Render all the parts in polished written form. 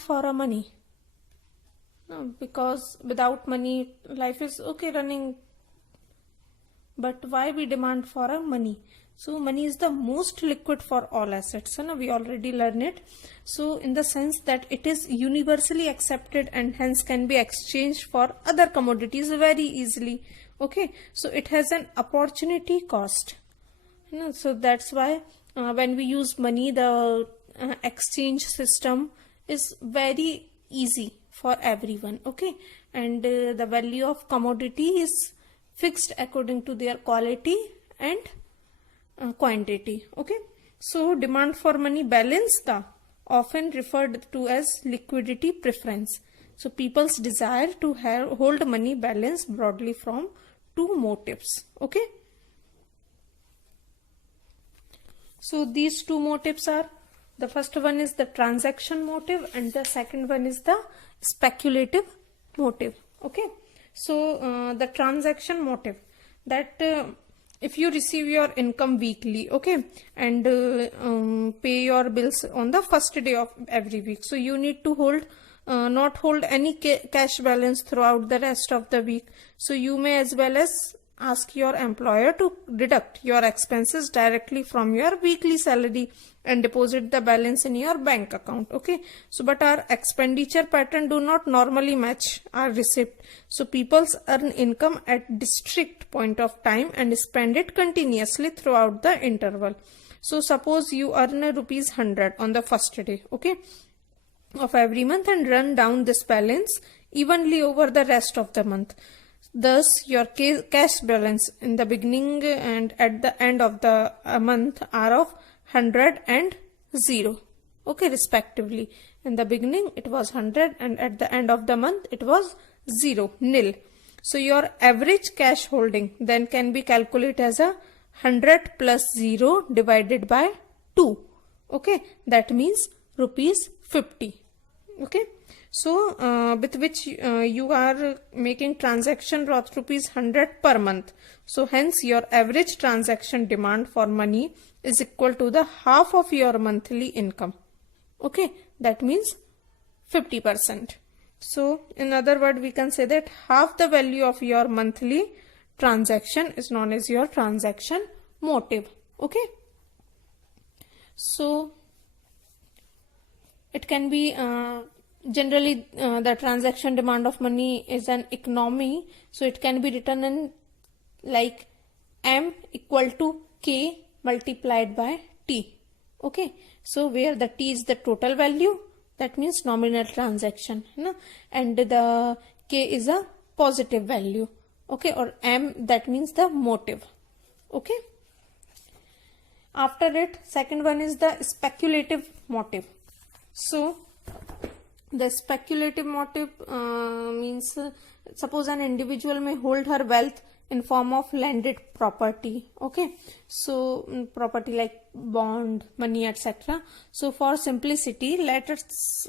for a money. No, because without money life is okay running, but why we demand for a money? So money is the most liquid for all assets, so we already learned it. So in the sense that it is universally accepted and hence can be exchanged for other commodities very easily. Okay, so it has an opportunity cost. So that's why when we use money, the exchange system is very easy for everyone. Okay, and the value of commodity is fixed according to their quality and quantity. Okay, so demand for money balance the often referred to as liquidity preference. So people's desire to hold money balance broadly from two motives. Okay, so these two motives are, the first one is the transaction motive and the second one is the speculative motive. Okay, so the transaction motive, that if you receive your income weekly, okay, and pay your bills on the first day of every week, so you need to hold not hold any cash balance throughout the rest of the week. So you may as well as ask your employer to deduct your expenses directly from your weekly salary and deposit the balance in your bank account. Okay, so but our expenditure pattern do not normally match our receipt. So people earn income at distinct point of time and spend it continuously throughout the interval. So suppose you earn rupees 100 on the first day, okay, of every month and run down this balance evenly over the rest of the month. Thus, your cash balance in the beginning and at the end of the month are of 100 and 0. Okay, respectively. In the beginning, it was 100 and at the end of the month, it was 0, nil. So, your average cash holding then can be calculated as a 100 plus 0 divided by 2. Okay, that means rupees 50. Okay. So with which you are making transaction worth rupees 100 per month. So hence your average transaction demand for money is equal to the half of your monthly income. Okay, that means 50%. So in other words, we can say that half the value of your monthly transaction is known as your transaction motive. Okay, so it can be generally the transaction demand of money is an economy, so it can be written in like M equal to K multiplied by T. Okay, so where the T is the total value, that means nominal transaction, and the K is a positive value. Okay, or M, that means the motive. Okay, after it, second one is the speculative motive. So the speculative motive means suppose an individual may hold her wealth in form of landed property. Okay, so property like bond, money, etc. So for simplicity, let us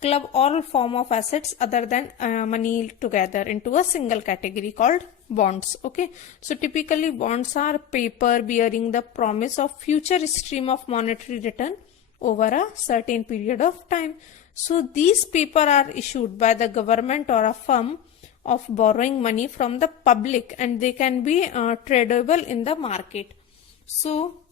club all form of assets other than money together into a single category called bonds. Okay, so typically bonds are paper bearing the promise of future stream of monetary return over a certain period of time. So these paper are issued by the government or a firm of borrowing money from the public, and they can be tradable in the market. So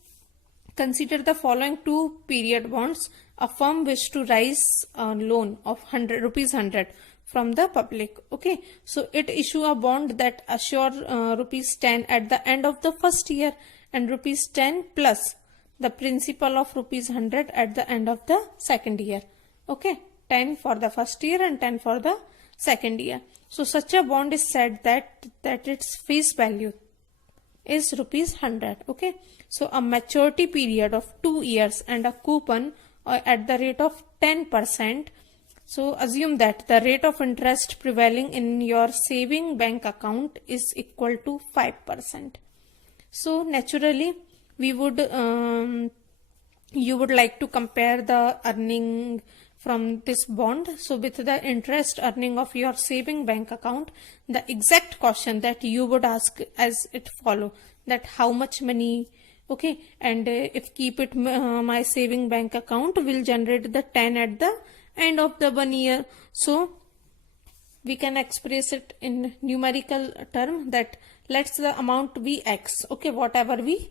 consider the following two period bonds. A firm wish to raise a loan of 100 rupees 100 from the public. Okay, so it issue a bond that assure rupees 10 at the end of the first year and rupees 10 plus the principal of rupees 100 at the end of the second year. Okay, 10 for the first year and 10 for the second year. So such a bond is said that its face value is rupees 100. Okay, so a maturity period of 2 years and a coupon at the rate of 10%. So assume that the rate of interest prevailing in your saving bank account is equal to 5%. So naturally we would you would like to compare the earning from this bond. So with the interest earning of your saving bank account, the exact question that you would ask as it follow, that how much money, okay, and if keep it my saving bank account will generate the 10 at the end of the 1 year. So we can express it in numerical term that let's the amount be X. Okay, whatever we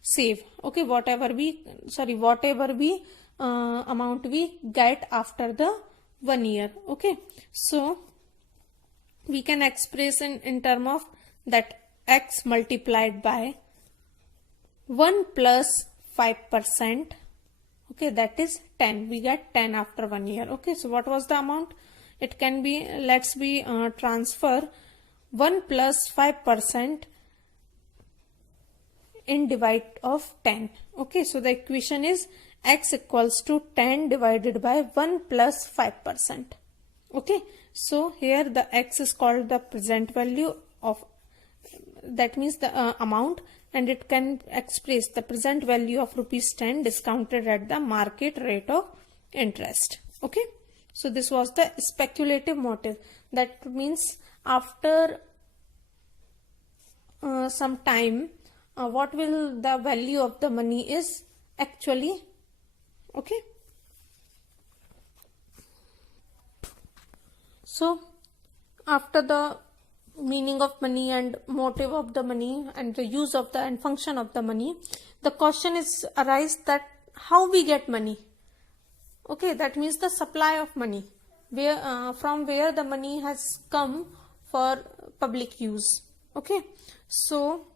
save. Okay, whatever we amount we get after the 1 year. Okay, so we can express in term of that X multiplied by 1 plus 5%. Okay, that is 10. We get 10 after 1 year. Okay, so what was the amount? It can be, let's be transfer 1 plus 5% in divide of 10. Okay, so the equation is X equals to 10 divided by 1 plus 5%. Okay, so here the X is called the present value of, that means the amount, and it can express the present value of rupees 10 discounted at the market rate of interest. Okay, so this was the speculative motive. That means after some time, what will the value of the money is actually. Okay, so after the meaning of money and motive of the money and the use of the and function of the money, the question is arise that how we get money. Okay, that means the supply of money, where from where the money has come for public use. Okay, so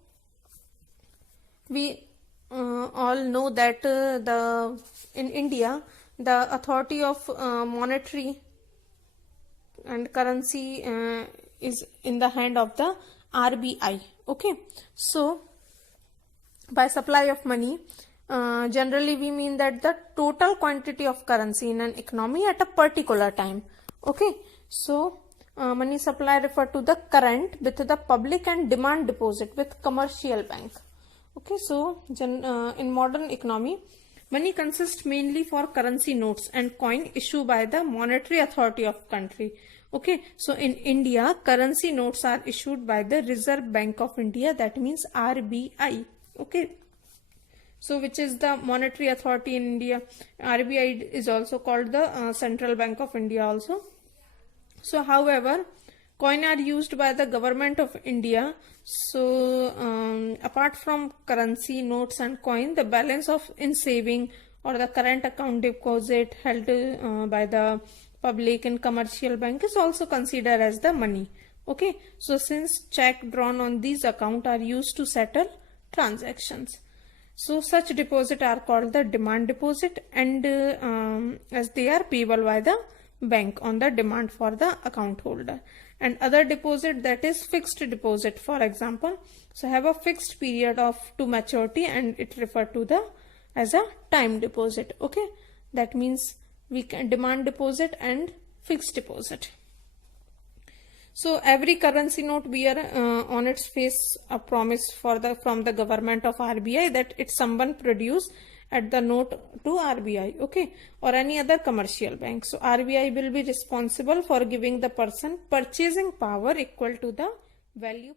we all know that in India the authority of monetary and currency is in the hand of the RBI. Okay, so by supply of money, generally we mean that the total quantity of currency in an economy at a particular time. Okay, so money supply refer to the current with the public and demand deposit with commercial bank. Okay, so in modern economy, money consists mainly for currency notes and coin issued by the monetary authority of country. Okay, so in India, currency notes are issued by the Reserve Bank of India, that means RBI. Okay, so which is the monetary authority in India. RBI is also called the Central Bank of India also. So however, coin are used by the government of India. So apart from currency notes and coin, the balance of in saving or the current account deposit held by the public and commercial bank is also considered as the money. Okay, so since check drawn on these account are used to settle transactions, so such deposit are called the demand deposit, and as they are payable by the bank on the demand for the account holder. And other deposit, that is fixed deposit, for example, so have a fixed period of to maturity and it refer to the as a time deposit. Okay, that means we can demand deposit and fixed deposit. So every currency note bear on its face a promise for from the government of RBI that it's someone produce at the note to RBI, okay, or any other commercial bank. So RBI will be responsible for giving the person purchasing power equal to the value